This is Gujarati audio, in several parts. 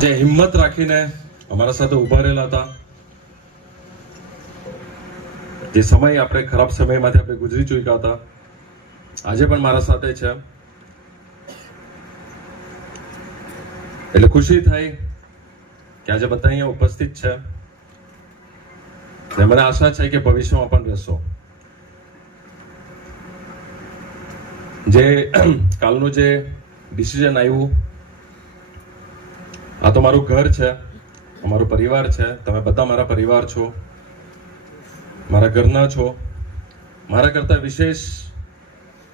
જે હિંમત રાખીને અમારા સાથે ઉભા રહેલા હતા, જે સમય આપણે ખરાબ સમયમાંથી આપણે ગુજરી ચૂક્યા હતા, આજે પણ મારા સાથે છે. એટલે ખુશી થઈ કે આજે બધા અહીંયા ઉપસ્થિત છે. મને આશા છે કે ભવિષ્યમાં પણ રહેશો. જે કાલનું જે ડિસિઝન આવ્યું, આ તો મારું ઘર છે, અમારો પરિવાર છે. તમે બધા મારા પરિવાર છો, મારા ઘરના છો, મારા કરતા વિશેષ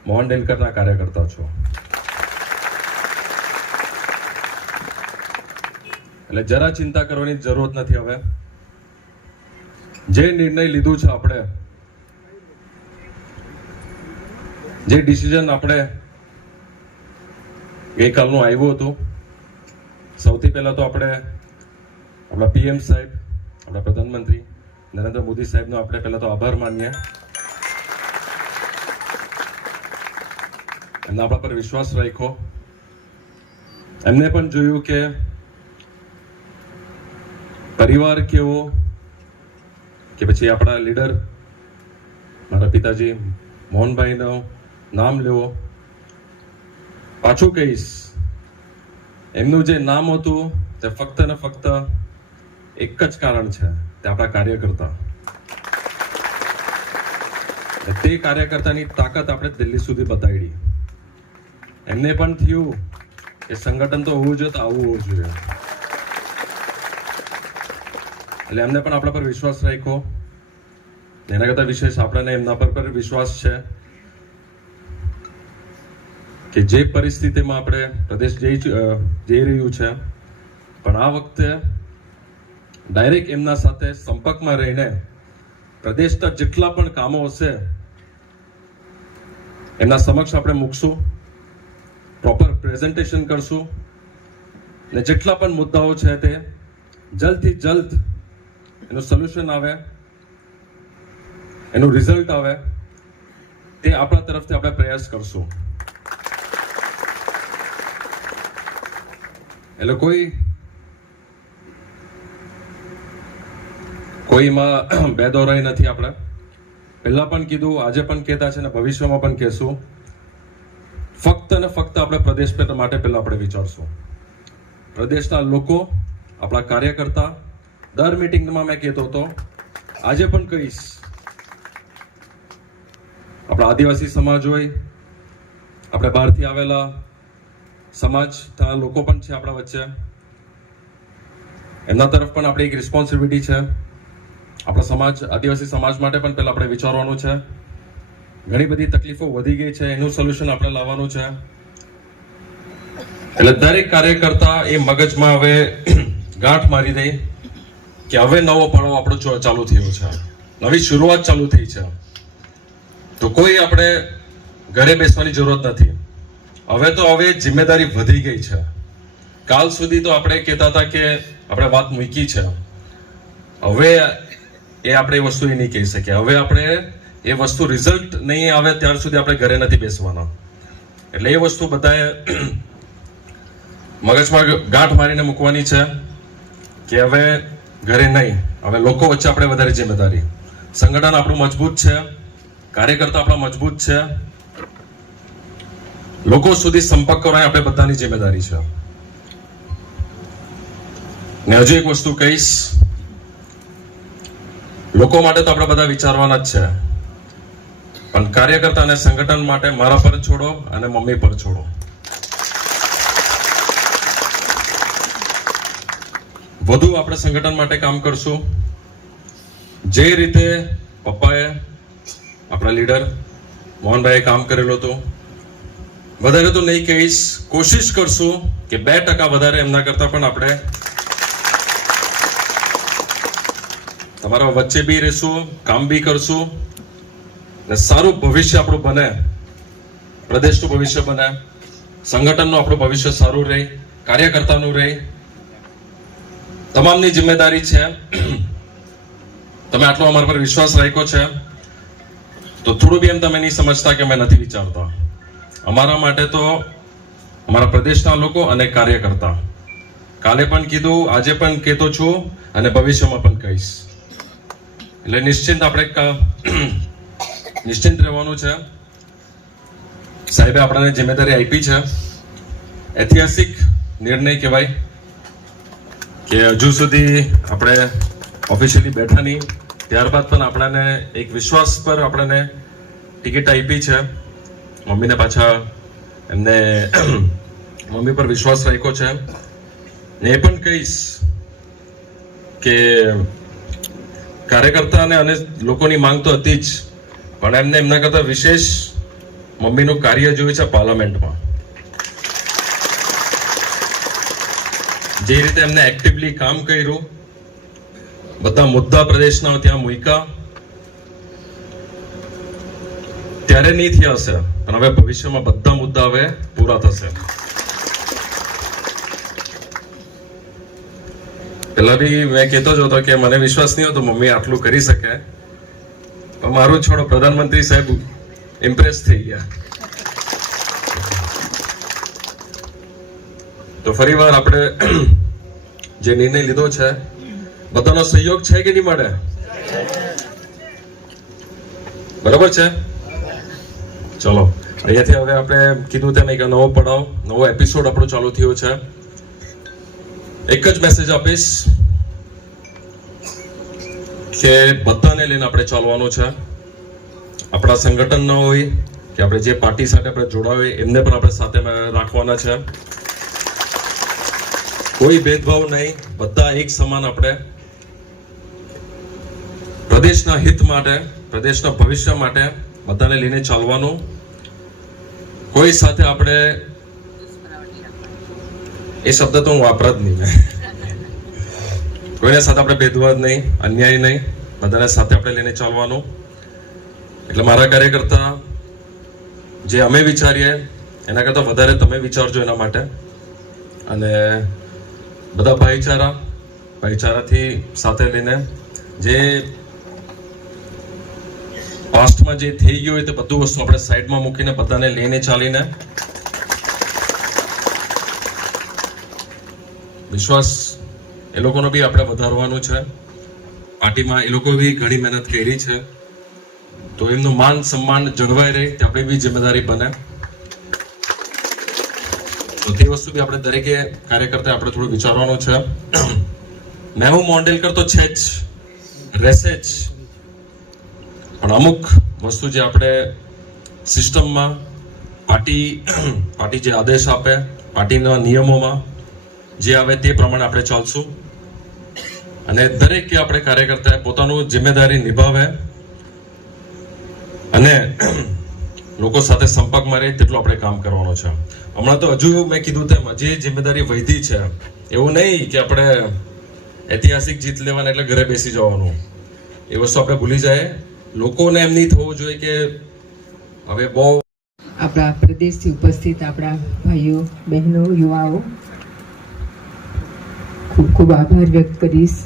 મોહન ડેલકરના કાર્યકર્તા છો. એટલે જરા ચિંતા કરવાની જરૂરત નથી. હવે જે નિર્ણય લીધું છે આપણે, જે ડિસિઝન આપણે ગઈકાલનું આવ્યું હતું, સૌથી પહેલા તો આપણે આપણા પીએમ સાહેબ, આપણા પ્રધાનમંત્રી નરેન્દ્ર મોદી સાહેબનો આપણે પહેલા તો આભાર માનીએ. એમને આપણા પર વિશ્વાસ રાખ્યો. એમને પણ જોયું કે પરિવાર કેવો, કે પછી આપણા લીડર મારા પિતાજી મોહનભાઈનું નામ લેવો. પાછું કહીશ, એમનું જે નામ હતું તે ફક્ત ને ફક્ત એક જ કારણ છે, તે આપણા કાર્યકર્તા. તે કાર્યકર્તાની તાકાત આપણે દિલ્હી સુધી બતાવી. એમને પણ થયું કે સંગઠન તો હોવું જોઈએ, તો આવું હોવું જોઈએ. એટલે એમને પણ આપણા પર વિશ્વાસ રાખ્યો. એના કરતા વિશેષ આપણને એમના પર વિશ્વાસ છે કે જે પરિસ્થિતિમાં આપણે પ્રદેશ જઈ રહ્યું છે, પણ આ વખતે ડાયરેક્ટ એમના સાથે સંપર્કમાં રહીને પ્રદેશના જેટલા પણ કામો હશે એમના સમક્ષ આપણે મૂકશું, પ્રોપર પ્રેઝન્ટેશન કરશું, ને જેટલા પણ મુદ્દાઓ છે તે જલ્દથી જલ્દ એનું સોલ્યુશન આવે, એનું રિઝલ્ટ આવે, તે આપણા તરફથી આપણે પ્રયાસ કરશું. એટલે કોઈમાં બેદોરાઈ નથી. આપણે પહેલા પણ કીધું, આજે પણ કહેતા છે ને ભવિષ્યમાં પણ કહેશું, ફક્ત ને ફક્ત આપણે પ્રદેશ માટે પહેલા આપણે વિચારશું. પ્રદેશના લોકો, આપણા કાર્યકર્તા, દર મીટિંગમાં મેં કહેતો હતો, આજે પણ કહીશ, આપણા આદિવાસી સમાજ હોય, આપણે બહારથી આવેલા સમાજના લોકો પણ છે આપણા વચ્ચે, એમના તરફ પણ આપણી એક રિસ્પોન્સિબિલિટી છે. આપણા સમાજ, આદિવાસી સમાજ માટે પણ પહેલા આપણે વિચારવાનું છે. ઘણી બધી તકલીફો વધી ગઈ છે, એનું સોલ્યુશન આપણે લાવવાનું છે. એટલે દરેક કાર્યકર્તા એ મગજમાં હવે ગાંઠ મારી દે કે હવે નવો પડાવ આપણો ચાલુ થયો છે, નવી શરૂઆત ચાલુ થઈ છે. તો કોઈ આપણે ઘરે બેસવાની જરૂરત નથી. હવે જિમ્મેદારી વધી ગઈ છે. કાલ સુધી તો આપણે કહેતા હતા કે આપણે વાત મૂકી છે, હવે એ આપણે એ વસ્તુ નહીં કહી શકીએ. હવે આપણે એ વસ્તુ રિઝલ્ટ નહીં આવે ત્યાર સુધી આપણે ઘરે નથી બેસવાના. એટલે એ વસ્તુ બધાએ મગજમાં ગાંઠ મારીને મૂકવાની છે કે હવે ઘરે નહીં, હવે લોકો વચ્ચે આપણે વધારે જિમ્મેદારી. સંગઠન આપણું મજબૂત છે, કાર્યકર્તા આપણા મજબૂત છે, લોકો સુધી સંપર્ક કરવાની આપણે બધાની જિમ્મેદારી છે. ને હજુ એક વસ્તુ કહીશ, લોકો માટે તો આપણે બધા વિચારવાના જ છે, પણ કાર્યકર્તા અને સંગઠન માટે મારા પર છોડો અને મમ્મી પર છોડો. વધુ આપણે સંગઠન માટે કામ કરશું. જે રીતે પપ્પાએ, આપણા લીડર મોહનભાઈએ કામ કરેલું હતું, વધારે તો નહીં કહીશ, કોશિશ કરશું કે 2% વધારે એમના કરતા પણ આપણે તમારા વચ્ચે બી રહેશું, કામ બી કરશું, ને સારું ભવિષ્ય આપણું બને, પ્રદેશનું ભવિષ્ય બને, સંગઠનનું આપણું ભવિષ્ય સારું રહે, કાર્યકર્તાનું રહે. તમામની જિમ્મેદારી છે. તમે આટલો અમારા પર વિશ્વાસ રાખ્યો છે, તો થોડું બી એમ તમે નહીં સમજતા કે અમે નથી વિચારતા. અમારા માટે તો અમારા પ્રદેશના લોકો અને કાર્યકર્તા કાલે પણ કીધું, આજે પણ કહેતો છું અને ભવિષ્યમાં પણ કહીશ. એટલે નિશ્ચિંત આપણે નિશ્ચિંત રહેવાનું છે. સાહેબે આપણને જિમ્મેદારી આપી છે. ઐતિહાસિક નિર્ણય કહેવાય કે હજુ સુધી આપણે ઓફિશિયલી બેઠા નહીં, ત્યારબાદ પણ આપણને એક વિશ્વાસ પર આપણને ટિકિટ આપી છે. મમ્મીને પાછા એમને મમ્મી પર વિશ્વાસ રાખ્યો છે. ને એ પણ કહીશ કે કાર્યકર્તાને અને લોકોની માંગ તો હતી જ, પણ એમને એમના કરતા વિશેષ મમ્મીનું કાર્ય જોયું છે પાર્લામેન્ટમાં. જે રીતે એમને એક્ટિવલી કામ કર્યું, બધા મુદ્દા પ્રદેશના ત્યાં મૂક્યા, ત્યારે નહીં થયા હશે, પણ હવે ભવિષ્યમાં બધા મુદ્દા હવે પૂરા થશે. પેલા બી મેં કહેતો જ હતો કે મને વિશ્વાસ નહીં હતો મમ્મી આટલું કરી શકે, પણ મારું છોડો પ્રધાનમંત્રી સાહેબ ઇમ્પ્રેસ થઈ ગયા. તો ફરી વાર આપણે જે નિર્ણય લીધો છે, બધાનો સહયોગ છે કે નહીં મળે? બરાબર છે? ચલો, અહીંયાથી હવે આપણે કીધું તેમ એક નવો પડાવ, નવો એપિસોડ આપણો ચાલુ થયો છે. એક જ મેસેજ આપીશ કે બધાને લઈને આપણે ચાલવાનું છે. આપણા સંગઠન ન હોય કે આપણે જે પાર્ટી સાથે આપણે જોડાવે એમને પણ આપણે સાથે રાખવાના છે. કોઈ ભેદભાવ નહીં, બધા એક સમાન આપણે પ્રદેશના હિત માટે, પ્રદેશના ભવિષ્ય માટે બધાને લઈને ચાલવાનું. કોઈ સાથે આપણે, એ શબ્દ તો હું વાપરા જ નહીં, કોઈને સાથે આપણે ભેદભાવ નહીં, અન્યાય નહીં, બધાને સાથે આપણે લઈને ચાલવાનું. એટલે મારા કાર્યકર્તા જે અમે વિચારીએ એના કરતાં વધારે તમે વિચારજો એના માટે. અને બધા ભાઈચારાથી સાથે લઈને જે પાસ્ટમાં જે થઈ ગયું હોય તે બધું વસ્તુ આપણે સાઈડમાં મૂકીને બધાને લઈને ચાલીને વિશ્વાસ એ લોકોનો બી આપણે વધારવાનું છે. પાર્ટીમાં એ લોકો બી ઘણી મહેનત કરી છે, તો એમનું માન સન્માન જળવાઈ રહે તે આપણી બી જિમ્મેદારી બને. તો તે વસ્તુ બી આપણે દરેકે કાર્યકર્તા આપણે થોડું વિચારવાનું છે. મેહુલ મોન્ડેલકર તો છે જ, રહેશે જ, પણ અમુક વસ્તુ જે આપણે સિસ્ટમમાં પાર્ટી જે આદેશ આપે, પાર્ટીના નિયમોમાં જે આવે તે પ્રમાણે આપણે ચાલશું. અને દરેક આપણે કાર્યકર્તાએ પોતાનું જિમ્મેદારી નિભાવે અને લોકો સાથે સંપર્કમાં રહે તેટલું આપણે કામ કરવાનું છે. હમણાં તો હજુ મેં કીધું તેમ હજી જિમ્મેદારી વધી છે. એવું નહીં કે આપણે ઐતિહાસિક જીત લેવાના એટલે ઘરે બેસી જવાનું, એ વસ્તુ આપણે ભૂલી જાય. લોકોને એમ નહીં થવું જોઈએ કે હવે બહુ. આપણા પ્રદેશથી ઉપસ્થિત આપણા ભાઈઓ, બહેનો, યુવાઓ, ખૂબ ખૂબ આભાર વ્યક્ત કરીશ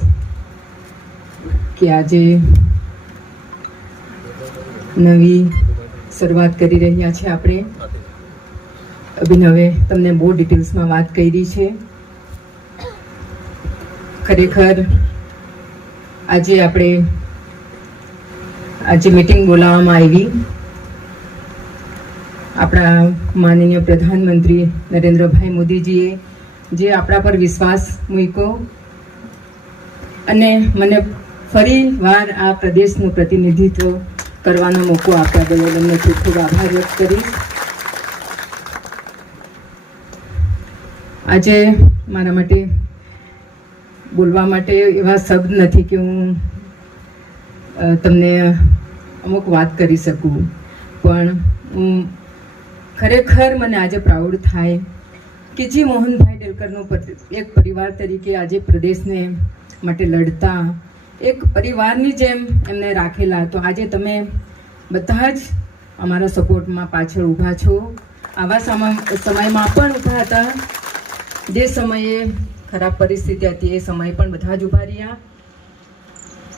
કે આજે નવી શરૂઆત કરી રહ્યા છે. આપણે અભિનવે તમને બહુ ડિટેલ્સમાં વાત કરી છે. ખરેખર આજે મીટિંગ બોલાવવામાં આવી. આપણા માનનીય પ્રધાનમંત્રી નરેન્દ્રભાઈ મોદીજીએ જે આપણા પર વિશ્વાસ મૂક્યો અને મને ફરી વાર આ પ્રદેશનું પ્રતિનિધિત્વ કરવાનો મોકો આપ્યા બદલ એમને ખૂબ ખૂબ આભાર વ્યક્ત કરીશ. આજે મારા માટે બોલવા માટે એવા શબ્દ નથી કે હું તમને અમુક વાત કરી શકું, પણ હું ખરેખર મને આજે પ્રાઉડ થાય કે જે મોહનભાઈ ડેલકરનો એક પરિવાર તરીકે આજે પ્રદેશને માટે લડતા એક પરિવારની જેમ એમને રાખેલા. તો આજે તમે બધા જ અમારા સપોર્ટમાં પાછળ ઊભા છો. આવા સમયમાં પણ ઊભા હતા, જે સમયે ખરાબ પરિસ્થિતિ હતી એ સમયે પણ બધા જ ઊભા રહ્યા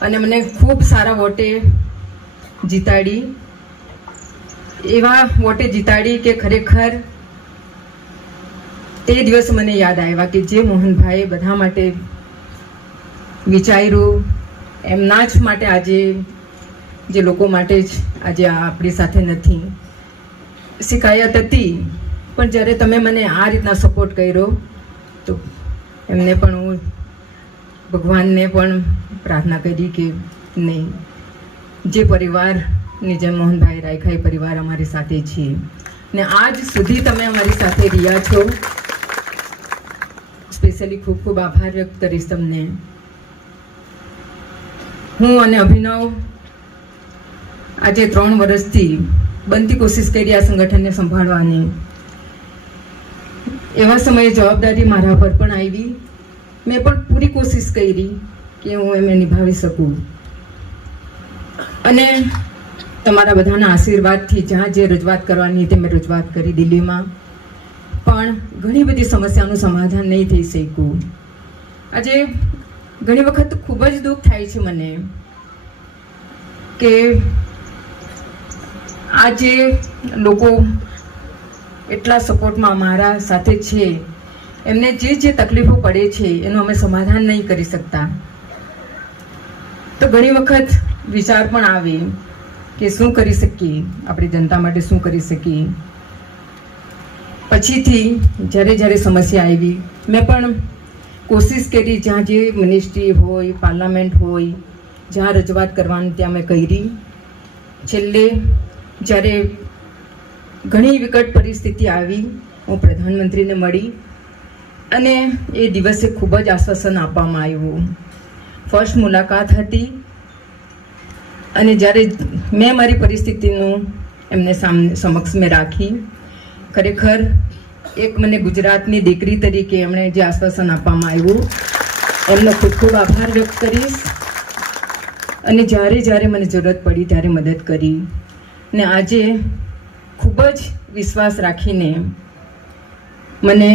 અને મને ખૂબ સારા વોટે જીતાડી. એવા વોટે જીતાડી કે ખરેખર તે દિવસ મને યાદ આવ્યા કે જે મોહનભાઈએ બધા માટે વિચાર્યું એમના જ માટે આજે જે લોકો માટે જ આજે આપણી સાથે નથી. શિકાયત હતી, પણ જ્યારે તમે મને આ રીતના સપોર્ટ કર્યો તો એમને પણ હું ભગવાનને પણ પ્રાર્થના કરી કે નહીં, જે પરિવારની જેમ મોહનભાઈ રાખ્યા એ પરિવાર અમારી સાથે છે ને આજ સુધી તમે અમારી સાથે રહ્યા છો. સ્પેશિયલી ખૂબ ખૂબ આભાર વ્યક્ત કરીશ તમને. હું અને અભિનવ આજે 3 વર્ષથી બનતી કોશિશ કરી આ સંગઠનને સંભાળવાની. એવા સમયે જવાબદારી મારા પર પણ આવી. મેં પણ પૂરી કોશિશ કરી કે હું એમને નિભાવી શકું અને તમારા બધાના આશીર્વાદથી જ્યાં જે રજૂઆત કરવાની તે મેં રજૂઆત કરી દિલ્હીમાં, પણ ઘણી બધી સમસ્યાનું સમાધાન નહીં થઈ શક્યું. આજે ઘણી વખત ખૂબ જ દુઃખ થાય છે મને કે આ જે લોકો એટલા સપોર્ટમાં મારા સાથે છે એમને જે તકલીફો પડે છે એનું અમે સમાધાન નહીં કરી શકતા. તો ઘણી વખત વિચાર પણ આવે કે શું કરી શકીએ, આપણી જનતા માટે શું કરી શકીએ. પછીથી જ્યારે સમસ્યા આવી મેં પણ કોશિશ કરી, જ્યાં જે મિનિસ્ટ્રી હોય, પાર્લામેન્ટ હોય, જ્યાં રજૂઆત કરવાની ત્યાં મેં કરી. છેલ્લે જ્યારે ઘણી વિકટ પરિસ્થિતિ આવી, હું પ્રધાનમંત્રીને મળી અને એ દિવસે ખૂબ જ આશ્વાસન આપવામાં આવ્યું. ફર્સ્ટ મુલાકાત હતી અને જ્યારે મેં મારી પરિસ્થિતિનું એમને સમક્ષ મેં રાખી, ખરેખર એક મને ગુજરાતની દીકરી તરીકે એમણે જે આશ્વાસન આપવામાં આવ્યું એમનો ખૂબ ખૂબ આભાર વ્યક્ત કરીશ. અને જ્યારે મને જરૂરત પડી ત્યારે મદદ કરી ને આજે ખૂબ જ વિશ્વાસ રાખીને મને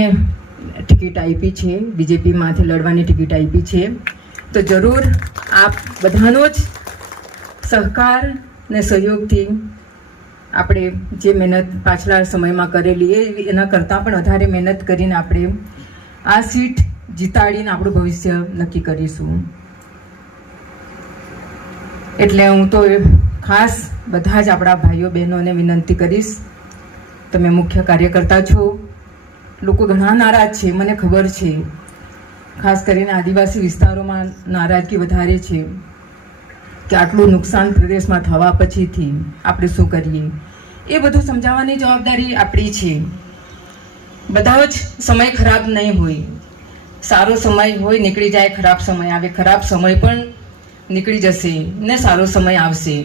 ટિકિટ આપી છે, બીજેપીમાંથી લડવાની ટિકિટ આપી છે. તો જરૂર આપ બધાનો જ સહકાર ને સહયોગથી આપણે જે મહેનત પાછલા સમયમાં કરેલી એના કરતાં પણ વધારે મહેનત કરીને આપણે આ સીટ જીતાડીને આપણું ભવિષ્ય નક્કી કરીશું. એટલે હું તો ખાસ બધા જ આપણા ભાઈઓ બહેનોને વિનંતી કરીશ, તમે મુખ્ય કાર્યકર્તા છો, લોકો ઘણા નારાજ છે, મને ખબર છે. ખાસ કરીને આદિવાસી વિસ્તારોમાં નારાજગી વધારે છે કે આટલું નુકસાન પ્રદેશમાં થવા પછીથી આપણે શું કરીએ. એ બધું સમજાવવાની જવાબદારી આપણી છે. બધા જ સમય ખરાબ નહીં હોય, સારો સમય હોય નીકળી જાય, ખરાબ સમય આવે, ખરાબ સમય પણ નીકળી જશે ને સારો સમય આવશે.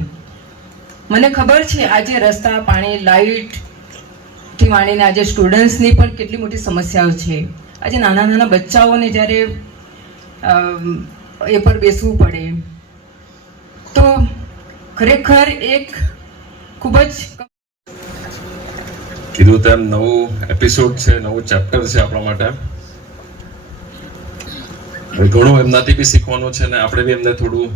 મને ખબર છે આજે રસ્તા, પાણી, લાઇટથી માંડીને આજે સ્ટુડન્ટ્સની પણ કેટલી મોટી સમસ્યાઓ છે. આજે નાના બચ્ચાઓને જ્યારે એ પર બેસવું પડે તો ખરેખર એક ખૂબ જ કીધું તેમ નવું એપિસોડ છે, નવું ચેપ્ટર છે આપણા માટે. ઘણું એમનાથી બી શીખવાનું છે ને આપણે બી એમને થોડું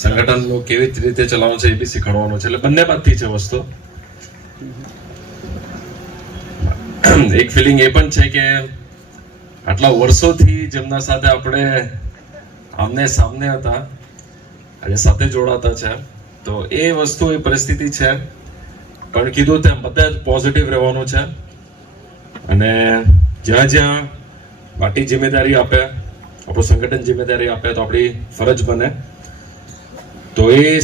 સંગઠનનું કેવી રીતે ચલાવવાનું છે એ બી શીખવાડવાનું છે. એટલે બંને બાજુથી છે વસ્તુ. એક ફિલિંગ એ પણ છે કે આટલા વર્ષોથી જેમના સાથે આપણે આમને સામને હતા આજે સાથે જોડાતા છે, તો એ વસ્તુ, એ પરિસ્થિતિ છે. પણ કીધું તેમ બધા જ પોઝિટિવ રહેવાનું છે અને જ્યાં પાર્ટી જિમ્મેદારી આપે, આપણું સંગઠન જિમ્મેદારી આપે તો આપણી ફરજ બને. તો એ